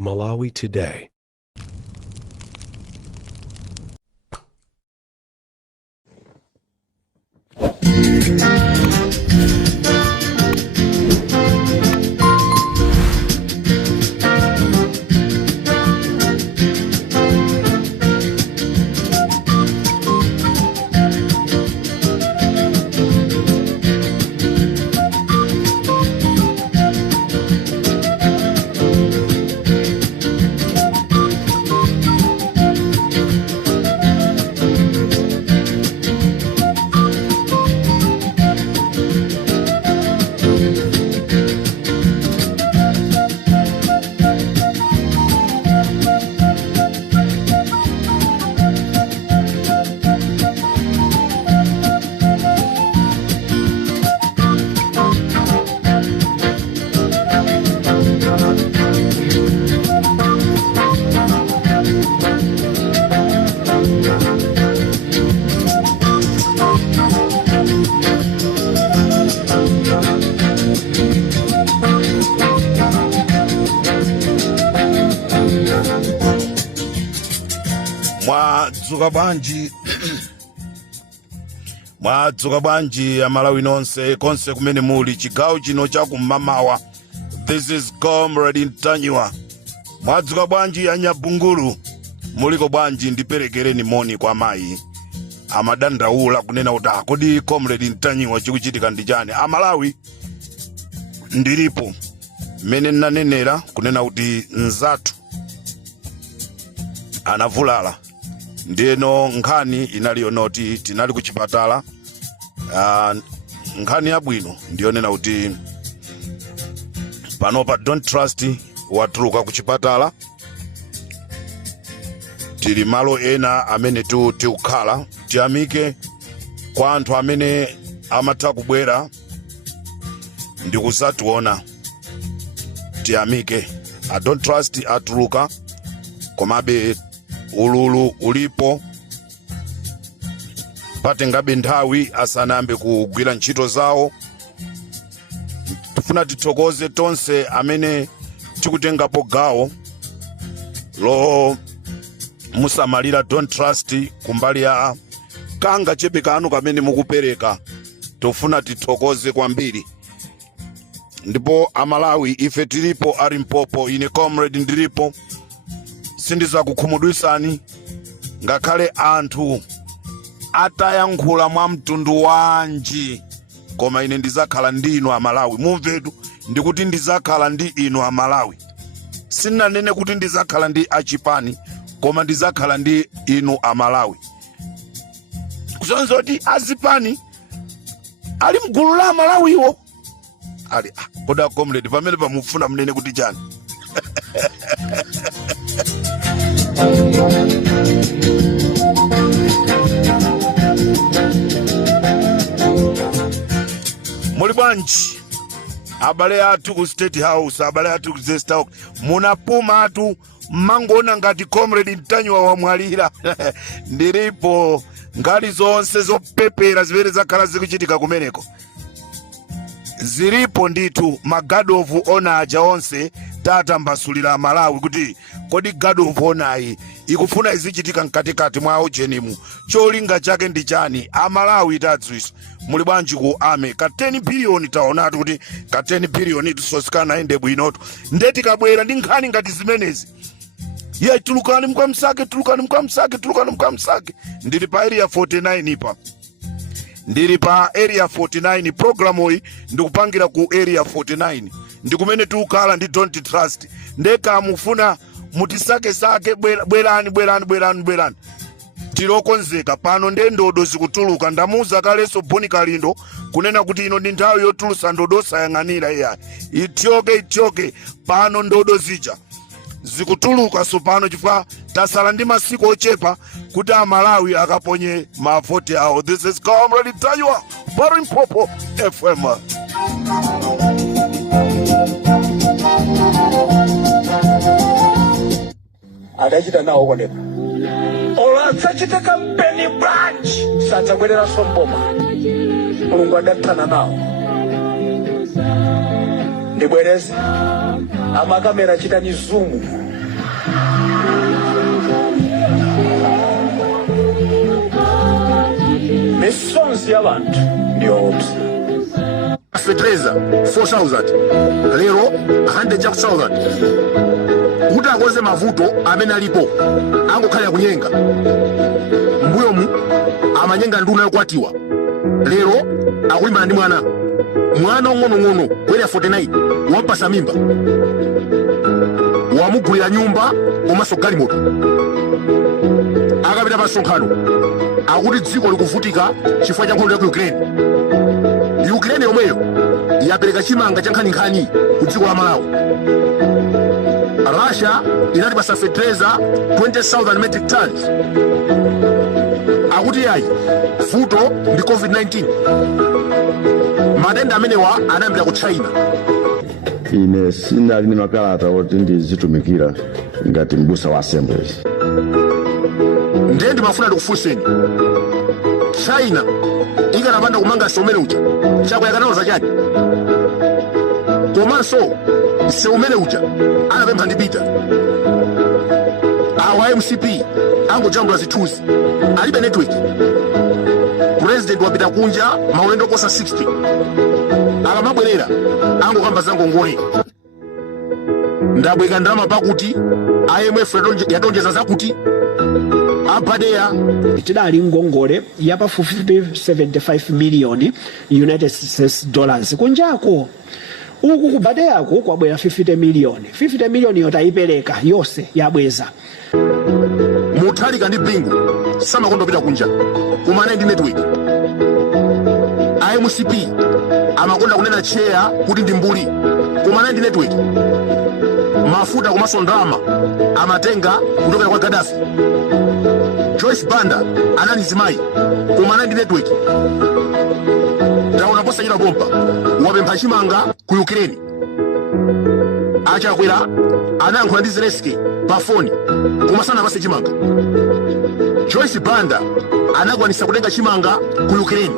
Malawi Today. Mwadzuka bwanji Amalawi nonse konse kumene muli chigawo chino chakumamawa. This is Comrade Ntanyiwa. Mwadzuka bwanji Anyabungulu, muliko bwanji? Ndiperekereni moni kwa mayi amadandaula kunena kuti kodi Comrade Ntanyiwa chikuchitika ndi chani. Amalawi ndilipo mene nanenera kunena kuti nzathu anavulala. Ndiyeno nkhani inaliyo noti tinali kuchipatala. Nkhani yabwino ndiyonena kuti panopa Don't Trust watuluka kuchipatala. Tili malo ena amene tikukhala tiyamike kwa anthu amene amatha kubwera ndi kusationa. Tiyamike Don't Trust atuluka, komabe ululu ulipo, patengabe nthawi asanambe kugwira ntchito zawo. Tifuna tithokoze tonse amene tikutengapo gawo lo musamalira Don't Trust kumbali ya kanga chepe kanu kamene mukupereka. Tofuna tithokoze kwambiri. Ndipo Amalawi ife tilipo alimpopo, ine Comrade ndilipo. Sindiza kukhumudwisani ngakhale anthu atayankhula mwa mtundu wanji, koma ine ndizakhala ndi inu Amalawi. Mumvetu ndikuti ndizakhala ndi inu Amalawi. Sinanene kuti ndizakhala ndi achipani, koma ndizakhala ndi inu Amalawi. Kusonza kuti azipani ali mgulu la Amalawiwo ali koda Comrade pamene pamufuna mnene kuti chani. Muli bwanji abale athu ku State House, abale athu ku Zesta House, munapuma athu mangona ngati Comrade Ntanyiwa wamwalira. Ndilipo ngali zonse zopepera zimene zakhala zikuchitika kumeneko. Zilipo nditu ma God of Honor aja onse tatambasulira Malawi kuti kodi God of Honor ikufuna izichitika mkatikati mwa ojenimu. Cholinga chake ndi chani? Amalawi tadziwisa. Muli bwanji ku ame ka 10 billion taonatu kuti ka 10 billion tusosikana ende bwinoto. Ndeti kabwera ndi nkhani ngati zimenezi. Ye tulukani mkwamsake, tulukani mkwamsake, tulukani mkwamsake. Ndili pa area 49 ipa. Ndili pa area 49 programu hii ndikupangira ku area 49. Ndikumene tukala ndi Don't Trust. Ndeka mufuna mutisake bwerani. Tilokonzeka pano ndodo zikutuluka. Ndamuza kaleso Boni Kalindo kunena kuti ino ndi nthawi yotulusa ndodo sayang'anira iya. Ityoke pano ndodo zija zikutuluka. So pano chifukwa tasala ndi masiku ochepa kuti Amalawi akaponye mavoti awo. This is Comrade Ntanyiwa, Parimpopo FM. Adachita nawo koneka ola sachita kampeni branch sadza kwedera somboma. Mulungu adathana nawo. ndibwereze amakamera chitani zoom misonzi y'abantu ndiyoopsa fertilizer 4,000 lero 100,000 kuti akonze mavuto amene alipo angokhalira kunyenga mbuyomu amanyenga nduna yokwatiwa lero akulimbana ndi mwana ong'onong'ono kwera 49 wampasa mimba wamugulira nyumba komanso galimoto akapita pa msonkhano akuti dziko likuvutika chifukwa cha nkhondo ya ku Ukraine yomweyo yapereka chimanga cha nkhaninkhani ku dziko la Malawi. Russia inatipasa fertilizer 20,000 metric tons. Akuti yayi vuto ndi COVID-19. Matenda amenewa anayambira ku China. Ine sinali ndi makalata oti ndizitumikira ngati mbusa wa assembly. Ndiye ndimafuna ndikufunseni. China ikanapanda kumanga somene uja chako yakanauza chani komanso seumene uja anapempha ndipita awa MCP angojambula zithunzi alibe network president wapita kunja maulendo kosa 60 akamabwerera angokamba zangongole ndabweka ndalama pakuti IMF yatonjeza zakuti abadeya tidali ngongole yapa 75 million United States dollars kunjako uku kubadeyako kwabwera 50 million yotayipereka yose yabweza muthalika ndi bingu samakondo pita kunja kumane ndi network IMCP amakonda kunena cheya kuti ndi mbuli kumane ndi network mafuta komanso ndalama amatenga kuchokera kwa Gaddafi. Joyce Banda anani zimayi kumana ndi network taona posa chita bomba wapempha chimanga ku Ukraine achakwera anayankhula ndi Zelensky pa foni kumasana pase chimanga. Joyce Banda anakwanisa kutenga chimanga ku Ukraine.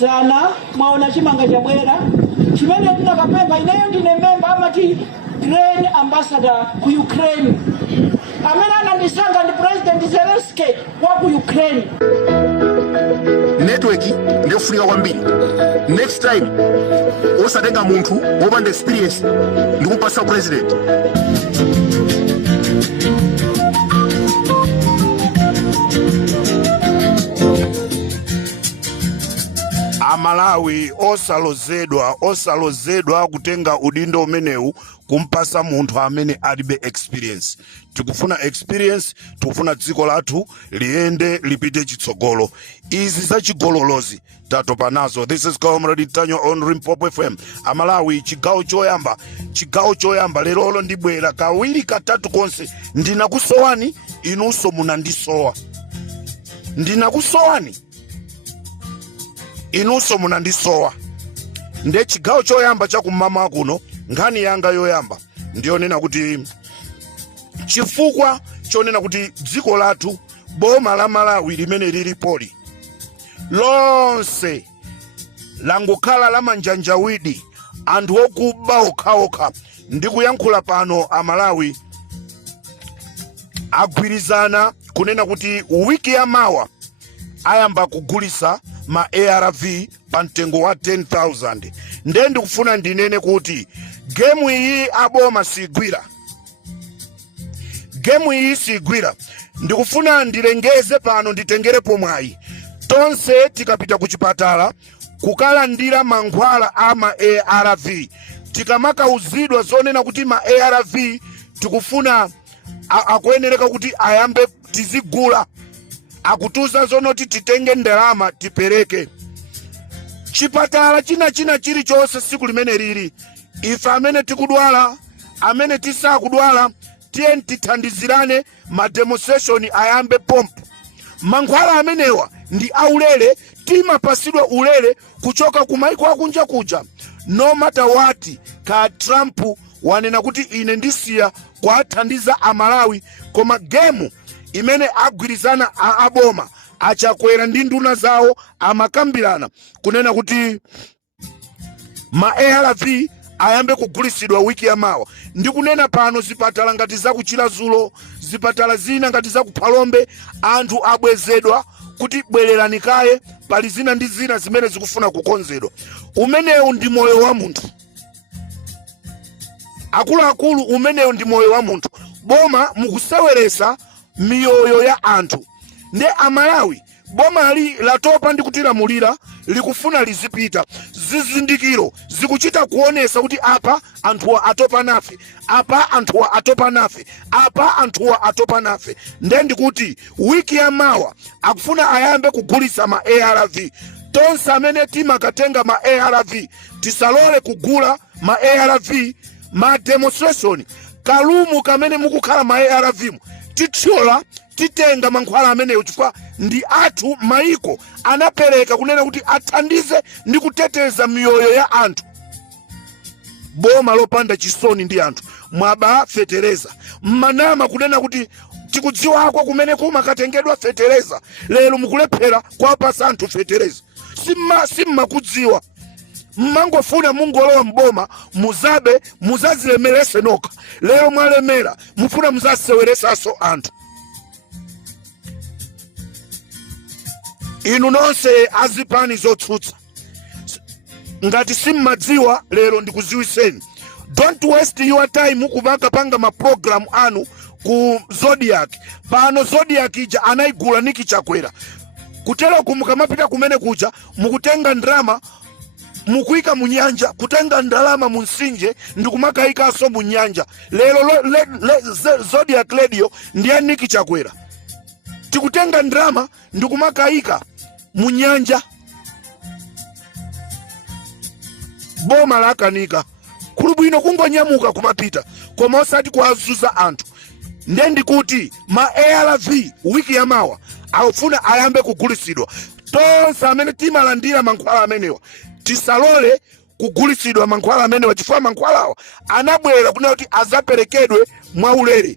Zana mwaona chimanga chabwera chimene tinakapempha ineyo ndine member amati Grain Ambassador ku Ukraine amene anandisanga ndi President Zelensky wa ku Ukraine. Network ndio funika kwambiri. Next time osatenga munthu wopanda experience ndikupasa president. Amalawi osalozedwa kutenga udindo umenewu kumpasa munthu amene alibe experience. Tikufuna experience, tikufuna dziko lathu liende lipite chitsogolo. Izi za chigololozi tatopa nazo. This is Comrade Tanyo on Limpopo FM. Amalawi chigawo choyamba lerolo ndibwera kawiri katatu konse ndinakusowani inunso munandisowa. Inunso munandisowa. Nde chigawo choyamba chakumama kuno nkhani yanga yoyamba ndiyonena kuti chifukwa chonena kuti dziko lathu boma la Malawi limene lilipoli lonse langokhala la manjanjawidi anthu okuba okhaokha ndikuyankhula pano Amalawi agwirizana kunena kuti wiki ya mawa ayamba kugulisa ma ARV pa mtengo wa 10,000. Nde ndikufuna ndinene kuti gemu iyi aboma sigwira. Ndikufuna ndilengeze pano nditengere pomwayi. Tonse tikapita kuchipatala kukalandira mankhwala ama ARV. Tikamakauzidwa zonena kuti ma ARV tikufuna akuyenereka kuti ayambe tizigula. Akutuza zonoti titenge ndalama tipereke. Chipatala china chilichonse siku limene lili. Ife amene tikudwala, amene tisakudwala, tiye tithandizirane ma demonstration ayambe pompo. Mankhwala amenewa ndi aulere, timapasidwa ulere kuchoka kumaiko akunja kuja. No matter what, ka Trump wanena kuti ine ndisiya kwathandiza Amalawi koma gemu imene agwirizana aboma achakwera ndi nduna zawo amakambirana kunena kuti ma ARV ayambe kugulisidwa wiki ya mawa. Ndikunena pano zipatala ngati za kuchilazulo, zipatala zina ngati za kuphalombe, anthu abwezedwa kuti bwererani kaye, pali zina ndi zina zimene zikufuna kukonzedwa. Umenewu ndi moyo wa munthu. Akuluakulu, umenewu ndi moyo wa munthu. Boma mukuseweresa miyoyo ya anthu. Nde Amalawi, boma latopa ndi kutilamulira likufuna lizipita. Zizindikiro zikuchita kuonesa kuti apa anthuwa atopa nafe, apa anthuwa atopa nafe, apa anthuwa atopa nafe. Nde ndikuti wiki ya mawa akufuna ayambe kugulisa ma ARV. Tonse amene timakatenga ma ARV tisalole kugula ma ARV. Ma demonstration kalumu kamene mukukhala ma ARV titchola titenga mankhwala ameneyo chifukwa ndi athu maiko anapereka kunena kuti athandize ndi kuteteza miyoyo ya anthu. Boma lopanda chisoni ndi anthu mwaba fetereza mmanama kunena kuti tikudziwako kumene kumakatengedwa fetereza, lero mukulephera kwapasa anthu fetereza. Simmakudziwa mmangofuna mungolowa mboma muzabe muzazilemerese noka. Lero mwalemera mufuna muzaseweresaso anthu. Inu nonse azipani zotsutsa ngati simmadziwa lero ndikuziwiseni. Don't waste your time kupanga ma program anu ku Zodiac. Pano Zodiac ija anaigula Niki Chakwera. Kutelo kumukamapita kumene kuja mukutenga ndrama mukuika munyanja, kutenga ndalama munsinje ndikumakaika aso munyanja. Lero Zodiac Radio ndiye Niki Chakwera. Tikutenga ndrama ndikumakaika munyanja. Boma lakanika kulubwino kungonyamuka kumapita koma osati kuazuza anthu. Nde ndikuti ma ARV wiki ya mawa aufuna ayambe kugulisidwa. Tonse amene timalandira mankhwala amenewa tisalole kugulisidwa mankhwala amenewa chifukwa mankhwalawa anabwera kunena kuti azaperekedwe mwaulere.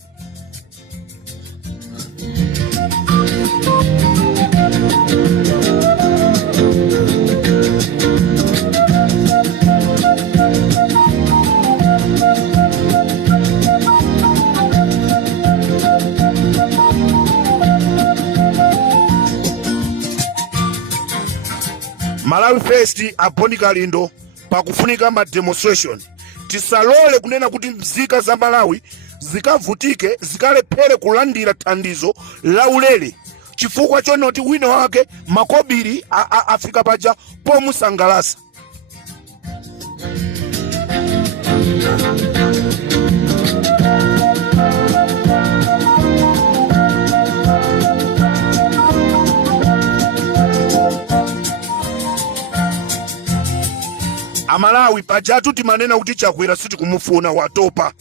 Malawi First aponika lindo pakufunika ma demonstration. Tisalole kunena kuti mzika za Malawi zikavutike zikalephere kulandira thandizo la ulere chifukwa chonoti wina wake makobiri afika paja pomusangalasa. Amalawi pajatu timanena kuti Chakwera siti kumufuna watopa.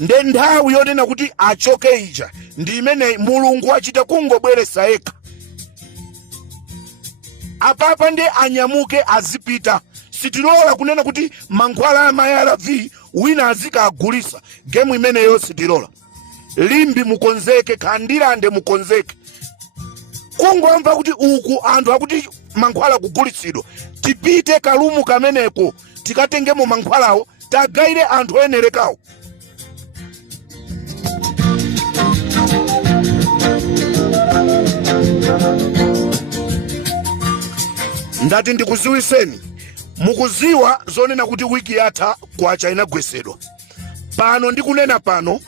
Nde nthawi yonena kuti achoke ija ndi imene Mulungu achita kungobweresa eka. Apapa nde anyamuke azipita. Sitilola kunena kuti mankhwala ama ARV wina azika agulisa. Gemu imene yo sitilola. Limbi mukonzeke, Kandilande mukonzeke. Kungomva kuti uku anthu akuti mankhwala kugulisidwa. Tipite kalumu kameneko tikatengemo mankhwalawo tagaire anthu enerekawo. Ndati ndikuziwiseni mukuziwa zonena kuti wiki yatha kwacha inagwesedwa. Pano ndikunena pano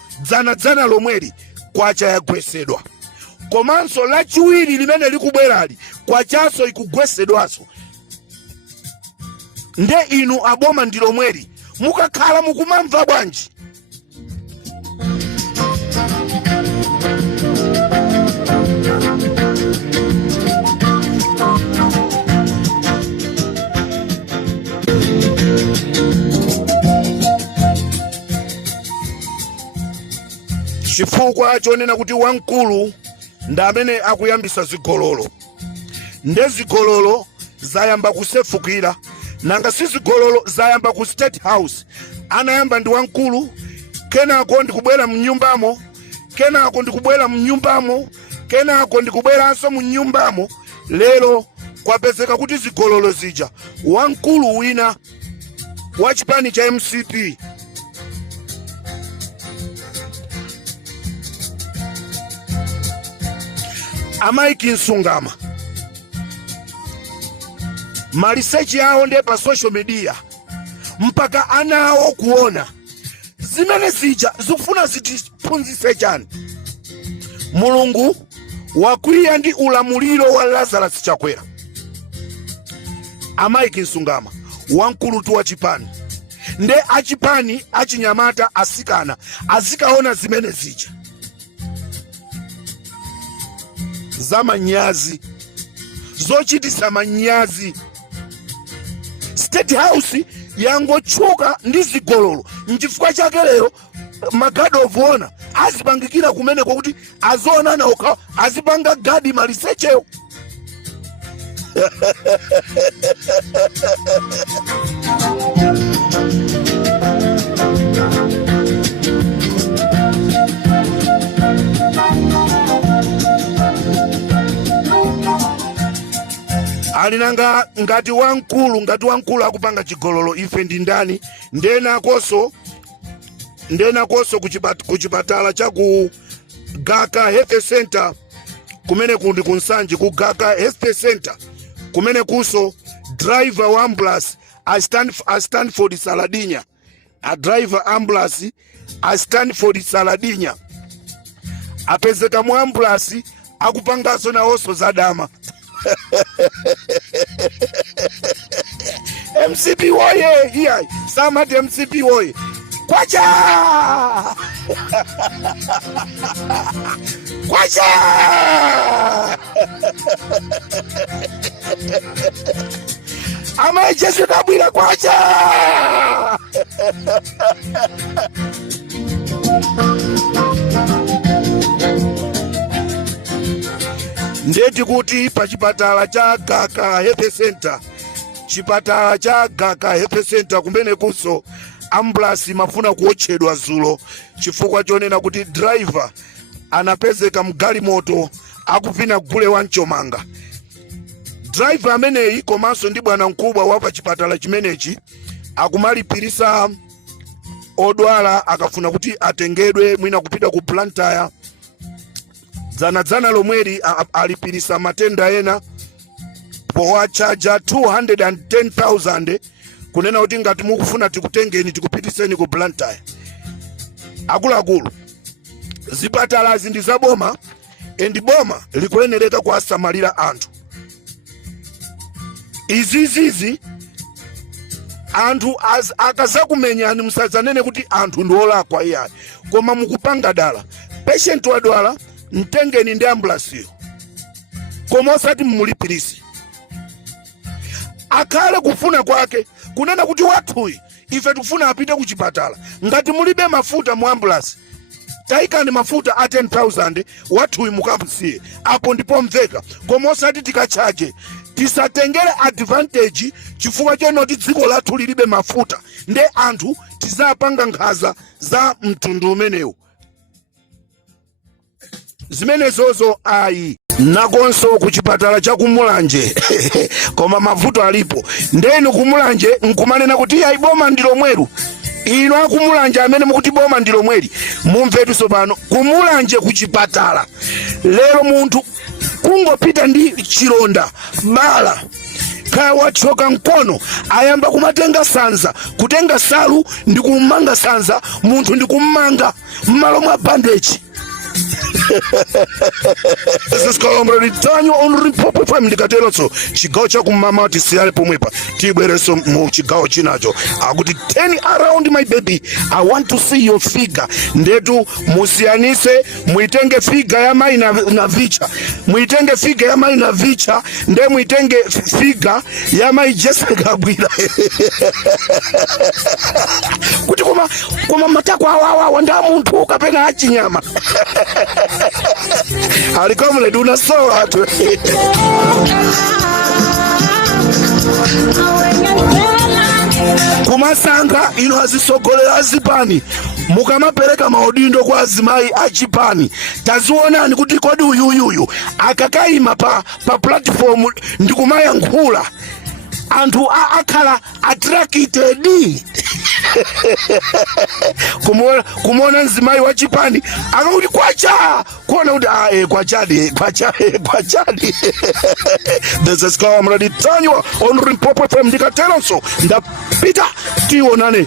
dzana lomweli kwacha yagwesedwa. Komanso lachiwiri limene likubwerali kwachaso ikugwesedwaso. Nde inu aboma ndilomweli mukakhala mukumamva bwanji? Chifukwa chonena kuti wamkulu ndamene akuyambisa zigololo. Nde zigololo zayamba kusefukira. Nanga si zigololo zayamba ku State House. Anayamba ndi wamkulu, kenako ndikubwera mnyumbamo, kenako ndikubwera mnyumbamo, kenako ndikubweranso mnyumbamo. Lero kwapezeka kuti zigololo zija wamkulu wina wa chipani cha MCP Mike Nsungama malisechi yao nde pa social media mpaka anawo kuona zimene zija zikufuna zitiphunzitse chani. Mulungu wakwiya ndi ulamuliro wa Lazarus Chakwera. Mike Nsungama wankulutu wa chipani nde achipani achinyamata asikana azikaona zimene zija zamanyazi zochitisa manyazi. State House yangochuka ndi zigololo nchifukwa chake lero magadi ovuona azipangikira kumene kwakuti azoonana okha azipanga gadi malisechewo. Alinanga ngati wankulu akupanga chigololo ife ndi ndani ndena koso kuchipatala cha ku Gaka Health Center kumene kundi kunsanji ku Gaka Health Center kumene kuso driver wa ambulance a Stanford Saladinya a driver ambulance a Stanford Saladinya apezeka mu ambulance akupangaso na oso za dama. MCP woye here samati MCP woye kwacha kwacha ama Jesu kabwira kwacha. Ndeti kuti pa chipatala cha Gaka Health Center, chipatala cha Gaka Health Center kumene kuso ambulance mafuna kuotchedwa zulo chifukwa chonena kuti driver anapezeka mgali moto akupina gule wanchomanga. Driver ameneyi komanso ndi bwana mkubwa wapa chipatala chimenechi akumalipirisa odwala akafuna kuti atengedwe mwina kupita ku Blantyre dzana lomweri alipirisa matenda ena powachaja 210,000 kunena kuti ngati mukufuna tikutengeni tikupitiseni ku Blantyre. Akuluakulu zipatala zindi zaboma endi boma likuyenereka kuasamalira anthu. Izizizi anthu akazakumenyani musadzanene kuti anthu ndiolakwa iyayi koma mukupanga dala patient wadwala mtengeni ndi ambulance koma osati mmulipirisi. Akhale kufuna kwake kunena kuti wathuyi ife tikufuna apite ku chipatala ngati mulibe mafuta mu ambulance taikani mafuta a 10,000 wathuyi mukamsiye apo ndipo mveka koma osati tikachaje tisatengere advantage chifukwa chenoti dziko lathu lilibe mafuta nde anthu tizapanga nkhaza za mtundu umenewu. Zimenezozo ayi nakonso kuchipatala cha kumulanje koma mavuto alipo ndeni kumulanje nkumanena kuti ayi boma ndilo mweru ino akumulanje amene mukuti boma ndilo mweri mumvetu sopano kumulanje kuchipatala lero munthu kungopita ndi chilonda bala kaya wachoka mkono ayamba kumatenga sanza kutenga salu ndi kumanga sanza munthu ndi kumanga mmalo mwa bandage. This Colombo Ritanyo on Ripopo Family Cateloso. Chigawo cha kumama tisiyale pomwepa. Tibwereso mu chigawo chinacho. Akuti 10 around my baby. I want to see your figure. Ndetu musianise muitenge figure ya mai na vicha. Muitenge figure ya mai na vicha. Nde muitenge figure ya mai Jessica Bwira. Kuti kuma matakwa hawa wanda muntu ukapena achinyama. Alikomle duna soa tu. Kumasanga ino hazisogolera azipani mukamapereka maudindo kwa azimai achipani taziona ni kuti kodi uyuyuyu akakaima pa platform ndikumaya nkhula anthu akhala attracted kumona mzimayi wa chipani akakuti kwacha kuona kuti kwachadi this is Kamradi Tanywa on Limpopo FM ndikateronso ndapita tionane.